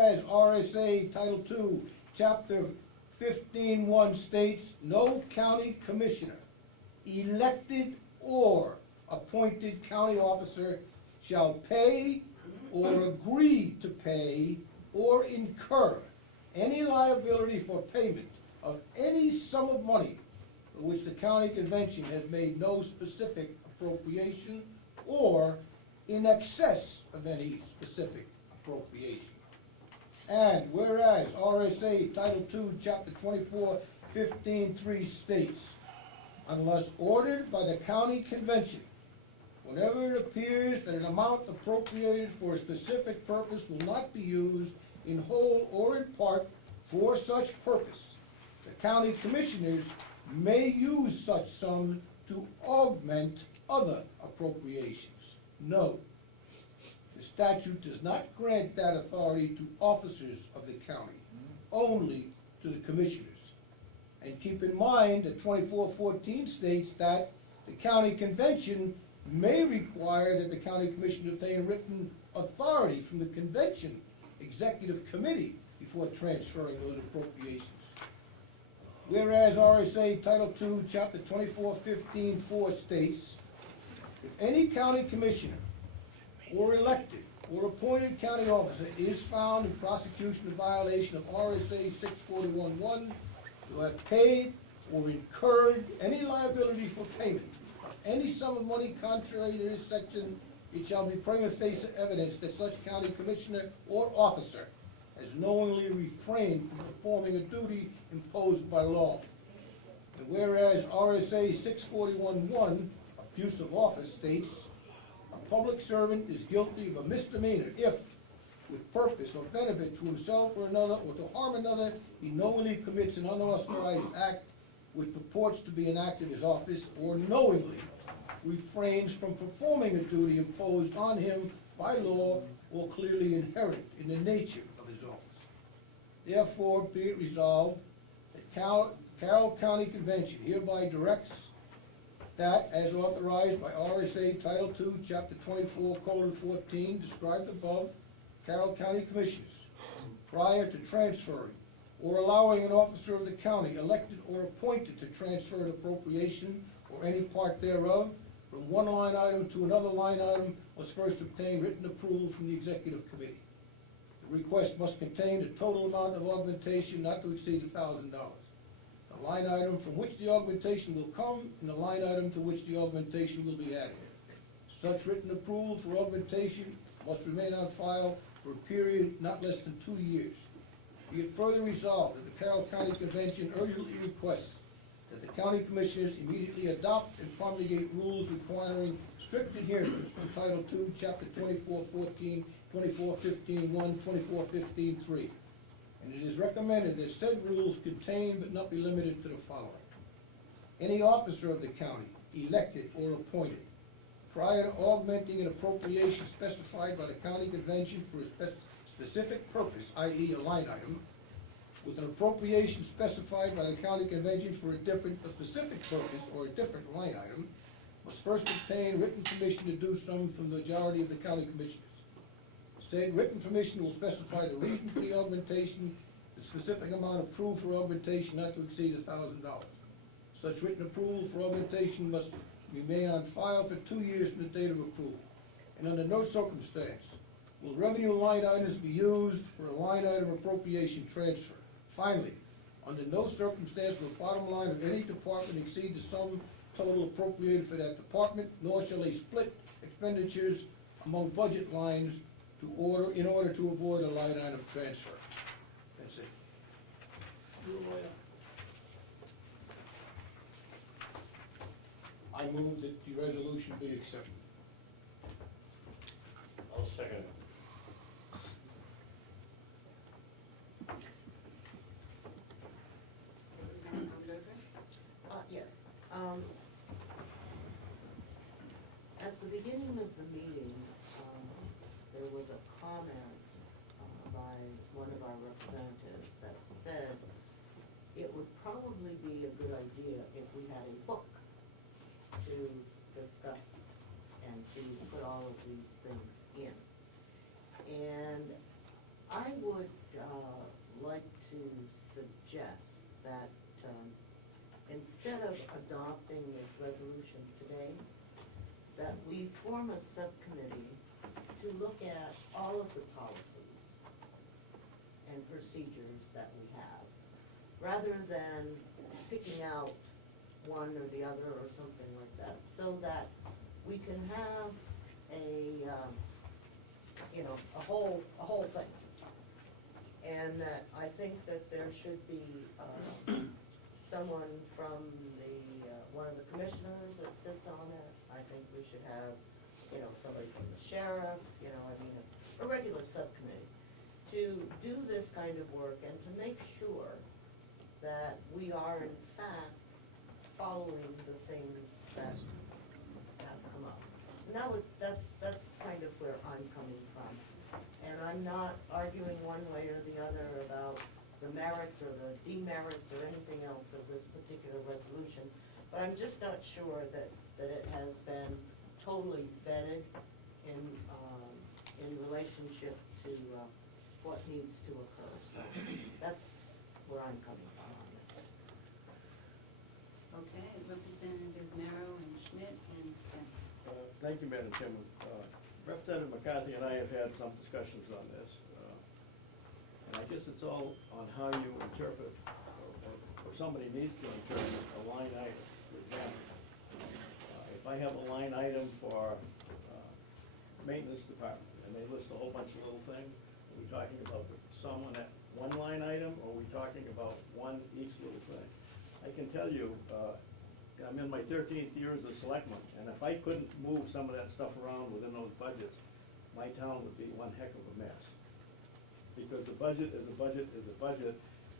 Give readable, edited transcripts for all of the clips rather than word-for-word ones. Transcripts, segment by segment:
whereas RSA Title II, Chapter 15.1 states, no county commissioner, elected or appointed county officer shall pay or agree to pay or incur any liability for payment of any sum of money for which the county convention has made no specific appropriation or in excess of any specific appropriation. And whereas RSA Title II, Chapter 24.15.3 states, unless ordered by the county convention, whenever it appears that an amount appropriated for a specific purpose will not be used in whole or in part for such purpose, the county commissioners may use such sums to augment other appropriations. Note, the statute does not grant that authority to officers of the county, only to the commissioners. And keep in mind that 24.14 states that the county convention may require that the county commission obtain written authority from the convention executive committee before transferring those appropriations. Whereas RSA Title II, Chapter 24.15.4 states, if any county commissioner or elected or appointed county officer is found in prosecution of violation of RSA 641.1 to have paid or incurred any liability for payment of any sum of money contrary to this section, it shall be prima facie evidence that such county commissioner or officer has knowingly refrained from performing a duty imposed by law. And whereas RSA 641.1, abuse of office, states, a public servant is guilty of a misdemeanor if, with purpose or benefit to himself or another, or to harm another, he knowingly commits an unauthorized act which purports to be an act of his office, or knowingly refrains from performing a duty imposed on him by law or clearly inherent in the nature of his office. Therefore, be it resolved that Carroll County Convention hereby directs that, as authorized by RSA Title II, Chapter 24:14, described above, Carroll County Commissioners, prior to transferring or allowing an officer of the county, elected or appointed, to transfer an appropriation or any part thereof from one line item to another line item, must first obtain written approval from the executive committee. The request must contain the total amount of augmentation not to exceed $1,000. The line item from which the augmentation will come and the line item to which the augmentation will be added. Such written approval for augmentation must remain on file for a period not less than 2 years. Be it further resolved that the Carroll County Convention urgently requests that the county commissioners immediately adopt and promulgate rules requiring strict adherence from Title II, Chapter 24.14, 24.15.1, 24.15.3. And it is recommended that said rules contain but not be limited to the following. Any officer of the county, elected or appointed, prior to augmenting an appropriation specified by the county convention for a specific purpose, i.e. a line item, with an appropriation specified by the county convention for a specific purpose or a different line item, must first obtain written permission to do so from the majority of the county commissioners. Said written permission will specify the reason for the augmentation, the specific amount approved for augmentation not to exceed $1,000. Such written approval for augmentation must remain on file for 2 years from the date of approval. And under no circumstance will revenue line items be used for a line item appropriation transfer. Finally, under no circumstance will the bottom line of any department exceed the sum total appropriated for that department, nor shall they split expenditures among budget lines in order to avoid a line item transfer. That's it. I move that the resolution be accepted. I'll second. Yes. At the beginning of the meeting, there was a comment by one of our representatives that said it would probably be a good idea if we had a book to discuss and to put all of these things in. And I would like to suggest that instead of adopting this resolution today, that we form a subcommittee to look at all of the policies and procedures that we have, rather than picking out one or the other or something like that, so that we can have a, a whole thing. And that I think that there should be someone from one of the commissioners that sits on it. I think we should have, somebody from the sheriff, a regular subcommittee to do this kind of work and to make sure that we are in fact following the things that have come up. And that's kind of where I'm coming from. And I'm not arguing one way or the other about the merits or the demerits or anything else of this particular resolution, but I'm just not sure that it has been totally vetted in relationship to what needs to occur. So that's where I'm coming from on this. Okay, Representative Merrow and Schmidt and Scott. Thank you, Madam Chairman. Representative McCarthy and I have had some discussions on this. And I guess it's all on how you interpret, or somebody needs to interpret a line item. For example, if I have a line item for maintenance department, and they list a whole bunch of little things, are we talking about the sum on that one line item, or are we talking about each little thing? I can tell you, I'm in my 13th year as a selectman, and if I couldn't move some of that stuff around within those budgets, my town would be one heck of a mess. Because the budget is a budget is a budget.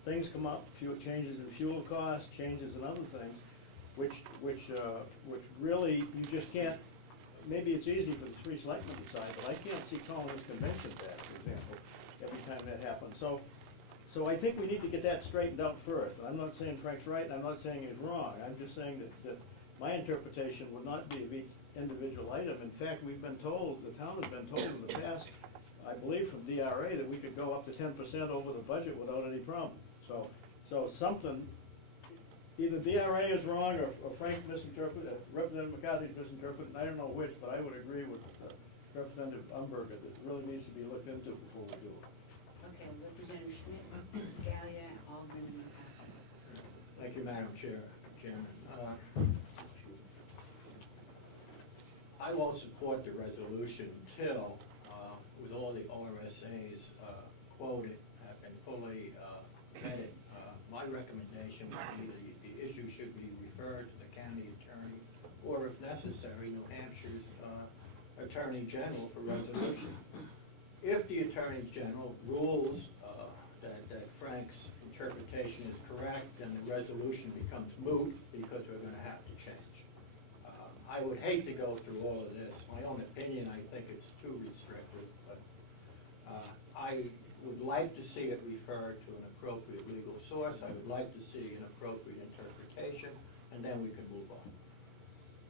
Things come up, changes in fuel costs, changes in other things, which really you just can't. Maybe it's easy for the three selectmen to decide, but I can't see calling this convention back, for example, every time that happens. So I think we need to get that straightened out first. I'm not saying Frank's right, and I'm not saying he's wrong. I'm just saying that my interpretation would not be of each individual item. In fact, we've been told, the town has been told in the past, I believe from DRA, that we could go up to 10% over the budget without any problem. So something, either DRA is wrong or Frank misinterpreted, Representative McCarthy's misinterpreted, and I don't know which, but I would agree with Representative Umberger that it really needs to be looked into before we do it. Okay, Representative Schmidt, Scalia, Alderman McCarthy. Thank you, Madam Chairman. I will support the resolution until, with all the RSAs quoted, have been fully vetted. My recommendation would be the issue should be referred to the county attorney, or if necessary, New Hampshire's Attorney General for resolution. If the Attorney General rules that Frank's interpretation is correct, then the resolution becomes moot because we're going to have to change. I would hate to go through all of this. My own opinion, I think it's too restrictive, but I would like to see it referred to an appropriate legal source. I would like to see an appropriate interpretation, and then we can move on.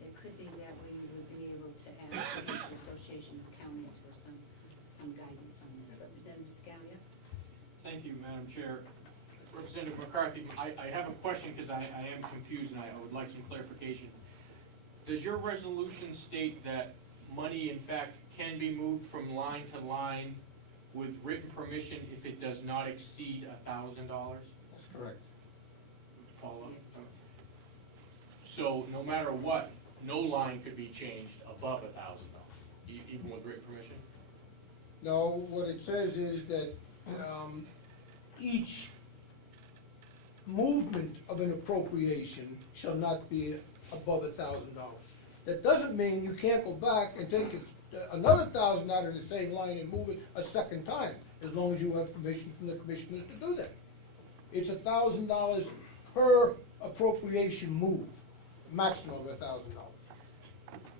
It could be that we would be able to ask the Hampshire Association of Counties for some guidance on this. Representative Scalia? Thank you, Madam Chair. Representative McCarthy, I have a question because I am confused and I would like some clarification. Does your resolution state that money, in fact, can be moved from line to line with written permission if it does not exceed $1,000? That's correct. Follow up? So no matter what, no line could be changed above $1,000, even with written permission? No, what it says is that each movement of an appropriation shall not be above $1,000. That doesn't mean you can't go back and take another $1,000 out of the same line and move it a second time, as long as you have permission from the commissioners to do that. It's $1,000 per appropriation move, maximum of $1,000.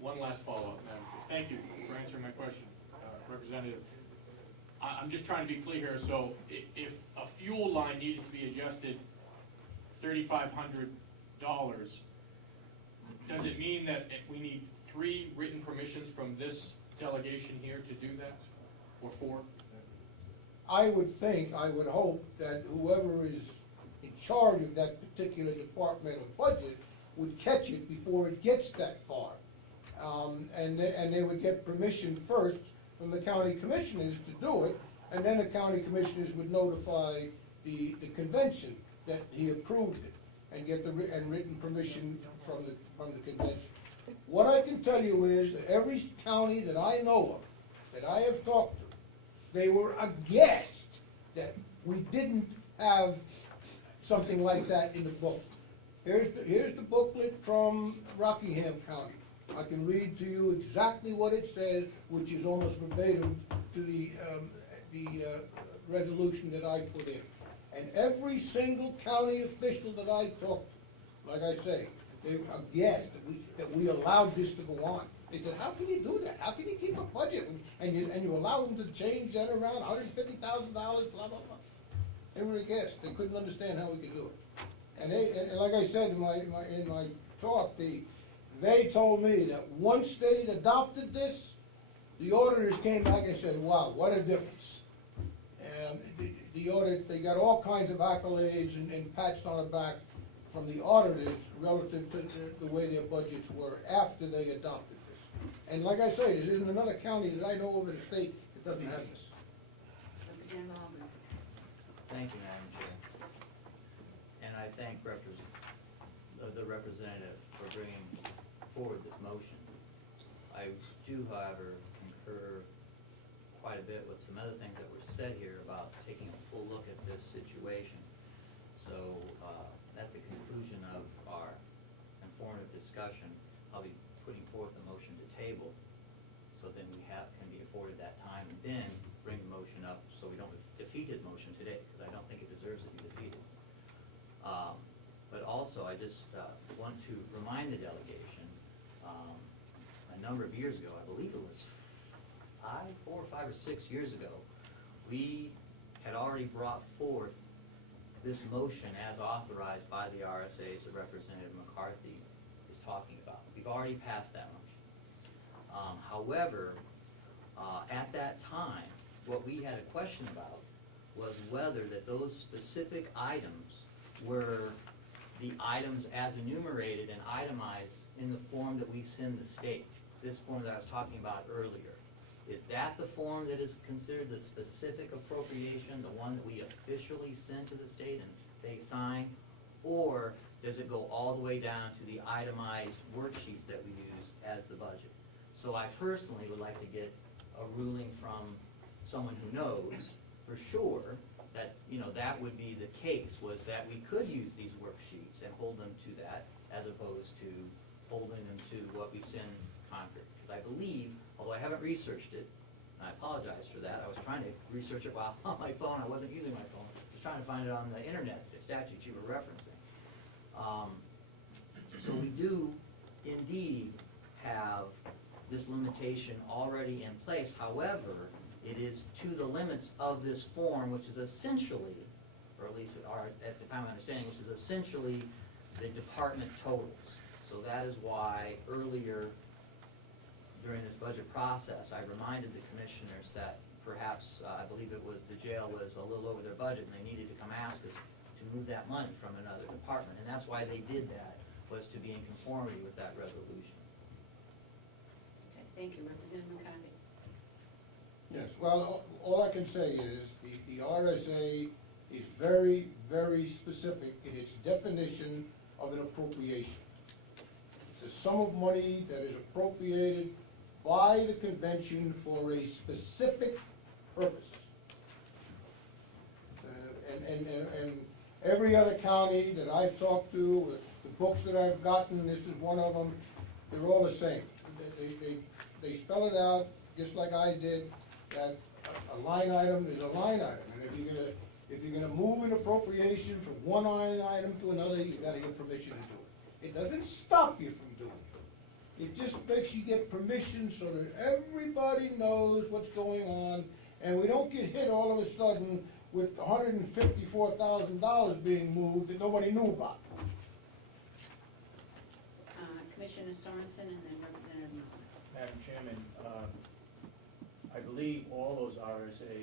One last follow-up, Madam Chair. Thank you for answering my question, Representative. I'm just trying to be clear here. So if a fuel line needed to be adjusted $3,500, does it mean that we need 3 written permissions from this delegation here to do that, or 4? I would think, I would hope that whoever is in charge of that particular departmental budget would catch it before it gets that far. And they would get permission first from the county commissioners to do it, and then the county commissioners would notify the convention that he approved it, and get the written permission from the convention. What I can tell you is that every county that I know of, that I have talked to, they were aghast that we didn't have something like that in the book. Here's the booklet from Rockingham County. I can read to you exactly what it says, which is almost verbatim to the resolution that I put in. And every single county official that I talked to, like I say, they were aghast that we allowed this to go on. They said, how can you do that? How can you keep a budget and you allow them to change that around $150,000, blah, blah, blah. They were aghast. They couldn't understand how we could do it. And like I said in my talk, they told me that once they adopted this, the auditors came back and said, wow, what a difference. And the audit, they got all kinds of accolades and pats on the back from the auditors relative to the way their budgets were after they adopted this. And like I say, there isn't another county that I know of in the state that doesn't have this. Representative Alden. Thank you, Madam Chair. And I thank the representative for bringing forward this motion. I do, however, concur quite a bit with some other things that were said here about taking a full look at this situation. So, at the conclusion of our informative discussion, I'll be putting forth a motion to table, so then we can be afforded that time, and then bring the motion up so we don't defeat his motion today, because I don't think it deserves to be defeated. But also, I just want to remind the delegation, a number of years ago, I believe it was 4 or 5 or 6 years ago, we had already brought forth this motion as authorized by the RSAs that Representative McCarthy is talking about. We've already passed that motion. However, at that time, what we had a question about was whether that those specific items were the items as enumerated and itemized in the form that we send the state. This form that I was talking about earlier. Is that the form that is considered the specific appropriation, the one that we officially send to the state and they sign? Or does it go all the way down to the itemized worksheets that we use as the budget? So I personally would like to get a ruling from someone who knows for sure that, that would be the case, was that we could use these worksheets and hold them to that, as opposed to holding them to what we send Concord. Because I believe, although I haven't researched it, and I apologize for that, I was trying to research it while on my phone, I wasn't using my phone, I was trying to find it on the internet, the statutes you were referencing. So we do indeed have this limitation already in place. However, it is to the limits of this form, which is essentially, or at least at the time of understanding, which is essentially the department totals. So that is why earlier during this budget process, I reminded the commissioners that perhaps, I believe it was the jail was a little over their budget and they needed to come ask us to move that money from another department. And that's why they did that, was to be in conformity with that resolution. Okay, thank you. Representative McCarthy. Yes, well, all I can say is the RSA is very, very specific in its definition of an appropriation. It's a sum of money that is appropriated by the convention for a specific purpose. And every other county that I've talked to, the books that I've gotten, this is one of them, they're all the same. They spell it out, just like I did, that a line item is a line item. And if you're gonna move an appropriation from one line item to another, you gotta get permission to do it. It doesn't stop you from doing it. It just makes you get permission so that everybody knows what's going on, and we don't get hit all of a sudden with $154,000 being moved that nobody knew about. Commissioner Sorensen and then Representative Miles. Madam Chairman, I believe all those RSA